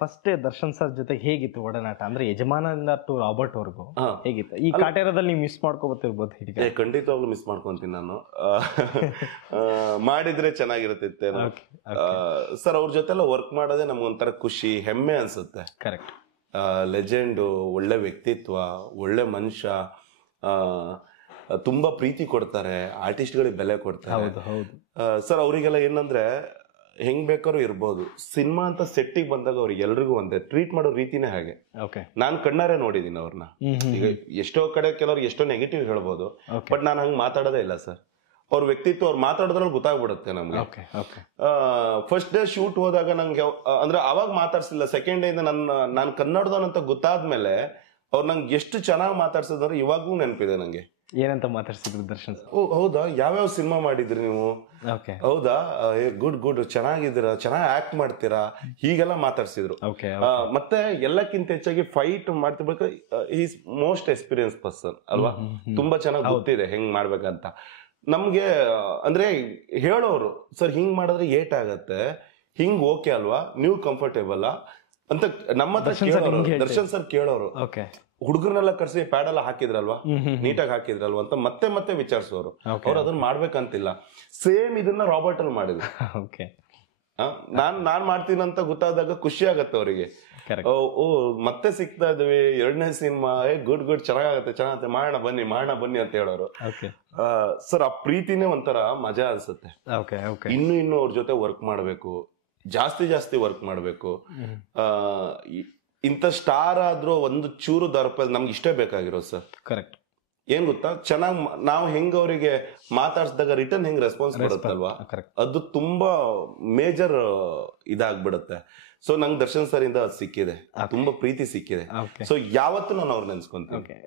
First day Darshan sir ಜೊತೆ ಹೇಗಿತ್ತು ಒಡನಾಟ? ಅಂದ್ರೆ ಯಜಮಾನದಿಂದ ಟು ರಾಬರ್ಟ್ ವರ್ಗು ಹೇಗಿತ್ತು? ಈ ಕಾಟೇರದಲ್ಲಿ ನೀವು ಮಿಸ್ ಮಾಡ್ಕೋಬತ್ತಿರ್ಬೋದು. ಹೀಗೆ ಖಂಡಿತವಾಗ್ಲೂ ಮಿಸ್ ಮಾಡ್ಕೊಂತೀನಿ ನಾನು. ಮಾಡಿದ್ರೆ ಚೆನ್ನಾಗಿರುತ್ತೆ ಸರ್. ಅವ್ರ ಜೊತೆ ಎಲ್ಲ ವರ್ಕ್ ಮಾಡೋದೇ ನಮ್ಗೊಂಥರ ಖುಷಿ, ಹೆಮ್ಮೆ ಅನ್ಸುತ್ತೆ. ಕರೆಕ್ಟ್. ಲೆಜೆಂಡು, ಒಳ್ಳೆ ವ್ಯಕ್ತಿತ್ವ, ಒಳ್ಳೆ ಮನುಷ್ಯ, ತುಂಬಾ ಪ್ರೀತಿ ಕೊಡ್ತಾರೆ, ಆರ್ಟಿಸ್ಟ್ಗಳಿಗೆ ಬೆಲೆ ಕೊಡ್ತಾರೆ ಸರ್. ಅವರಿಗೆಲ್ಲ ಏನಂದ್ರೆ ಹೆಂಗ್ ಬೇಕಾದ್ರೂ ಇರ್ಬೋದು, ಸಿನಿಮಾ ಅಂತ ಸೆಟ್ಟಿಗೆ ಬಂದಾಗ ಅವ್ರಿಗೆ ಎಲ್ರಿಗೂ ಒಂದೇ ಟ್ರೀಟ್ ಮಾಡೋ ರೀತಿನೇ ಹಾಗೆ. ನಾನ್ ಕಣ್ಣಾರೆ ನೋಡಿದೀನಿ ಅವ್ರನ್ನ. ಈಗ ಎಷ್ಟೋ ಕಡೆ ಕೆಲವ್ರು ಎಷ್ಟೋ ನೆಗೆಟಿವ್ ಹೇಳ್ಬೋದು, ಬಟ್ ನಾನು ಹಂಗ್ ಮಾತಾಡೋದೇ ಇಲ್ಲ ಸರ್. ಅವ್ರ ವ್ಯಕ್ತಿತ್ವ ಅವ್ರು ಮಾತಾಡೋದ್ರಲ್ಲಿ ಗೊತ್ತಾಗ್ಬಿಡುತ್ತೆ ನಮ್ಗೆ. ಫಸ್ಟ್ ಡೇ ಶೂಟ್ ಹೋದಾಗ ನಂಗೆ ಅಂದ್ರೆ ಅವಾಗ ಮಾತಾಡ್ಸಿಲ್ಲ. ಸೆಕೆಂಡ್ ಡೇ ಇಂದ ನಾನು ಕನ್ನಡದವನಂತ ಗೊತ್ತಾದ್ಮೇಲೆ ಅವ್ರು ನಂಗೆ ಎಷ್ಟು ಚೆನ್ನಾಗಿ ಮಾತಾಡ್ಸಿದ್ರೆ ಇವಾಗ್ಲೂ ನೆನಪಿದೆ ನಂಗೆ. ಏನಂತ ಮಾತಾಡ್ಸಿದ್ರು ದರ್ಶನ್? ಓ ಹೌದಾ, ಯಾವ್ಯಾವ ಸಿನಿಮಾ ಮಾಡಿದ್ರಿ ನೀವು? ಹೌದಾ, ಗುಡ್ ಚೆನ್ನಾಗಿದ್ದೀರಾ, ಚೆನ್ನಾಗಿ ಆಕ್ಟ್ ಮಾಡ್ತೀರಾ, ಹೀಗೆಲ್ಲ ಮಾತಾಡ್ಸಿದ್ರು. ಮತ್ತೆ ಎಲ್ಲಕ್ಕಿಂತ ಹೆಚ್ಚಾಗಿ ಫೈಟ್ ಮಾಡ್ತಿರ್ಬೇಕು. ಈಸ್ ಮೋಸ್ಟ್ ಎಕ್ಸ್ಪೀರಿಯನ್ಸ್ ಪರ್ಸನ್ ಅಲ್ವಾ, ತುಂಬಾ ಚೆನ್ನಾಗಿ ಗೊತ್ತಿದೆ ಹೆಂಗ್ ಮಾಡ್ಬೇಕಂತ ನಮ್ಗೆ. ಅಂದ್ರೆ ಹೇಳೋರು ಸರ್ ಹಿಂಗ್ ಮಾಡಿದ್ರೆ ಏಟ್ ಆಗತ್ತೆ, ಹಿಂಗ್ ಓಕೆ ಅಲ್ವಾ, ನೀವು ಕಂಫರ್ಟೇಬಲ್ ಅಂತ ನಮ್ಮ ಹತ್ರ ದರ್ಶನ್ ಸರ್ ಕೇಳೋರು. ಹುಡುಗರನ್ನೆಲ್ಲ ಕರ್ಸಿ ಪ್ಯಾಡ್ ಎಲ್ಲ ಹಾಕಿದ್ರಲ್ವಾ, ನೀಟಾಗಿ ಹಾಕಿದ್ರಲ್ವಾ ಅಂತ ಮತ್ತೆ ಮತ್ತೆ ವಿಚಾರಿಸೋರು. ಅವ್ರು ಅದನ್ನ ಮಾಡ್ಬೇಕಂತಿಲ್ಲ. ಸೇಮ್ ಇದನ್ನ ರಾಬರ್ಟ್ ಅಲ್ಲಿ ಮಾಡಿದ್ರು. ನಾನ್ ಮಾಡ್ತೀನಿ ಅಂತ ಗೊತ್ತಾದಾಗ ಖುಷಿ ಆಗತ್ತೆ ಅವರಿಗೆ. ಓ ಮತ್ತೆ ಸಿಗ್ತಾ ಇದ್ವಿ, ಎರಡನೇ ಸಿನಿಮಾ, ಗುಡ್ ಚೆನ್ನಾಗತ್ತೆ ಮಾಡೋಣ ಬನ್ನಿ ಅಂತ ಹೇಳೋರು ಸರ್. ಆ ಪ್ರೀತಿನೇ ಒಂಥರ ಮಜಾ ಅನ್ಸುತ್ತೆ. ಇನ್ನು ಅವ್ರ ಜೊತೆ ವರ್ಕ್ ಮಾಡ್ಬೇಕು, ಜಾಸ್ತಿ ವರ್ಕ್ ಮಾಡ್ಬೇಕು. ಇಂಥ ಸ್ಟಾರ್ ಆದ್ರೂ ಒಂದು ಚೂರು ದರ್ಪ ನಮ್ಗೆ ಇಷ್ಟೇ ಬೇಕಾಗಿರೋ ಸರ್. ಕರೆಕ್ಟ್. ಏನ್ ಗೊತ್ತಾ, ಚೆನ್ನಾಗ್ ನಾವು ಹೆಂಗ್ ಅವರಿಗೆ ಮಾತಾಡ್ಸಿದಾಗ ರಿಟರ್ನ್ ಹೆಂಗ್ ರೆಸ್ಪಾನ್ಸ್ ಬರುತ್ತಲ್ವಾ, ಅದು ತುಂಬಾ ಮೇಜರ್ ಇದಾಗ್ಬಿಡುತ್ತೆ. ಸೊ ನಂಗೆ ದರ್ಶನ್ ಸರ್ ಇಂದ ಸಿಕ್ಕಿದೆ, ತುಂಬಾ ಪ್ರೀತಿ ಸಿಕ್ಕಿದೆ. ಸೊ ಯಾವತ್ತೂ ನಾನು ಅವ್ರು ನೆನ್ಸ್ಕೊಂತೀನಿ.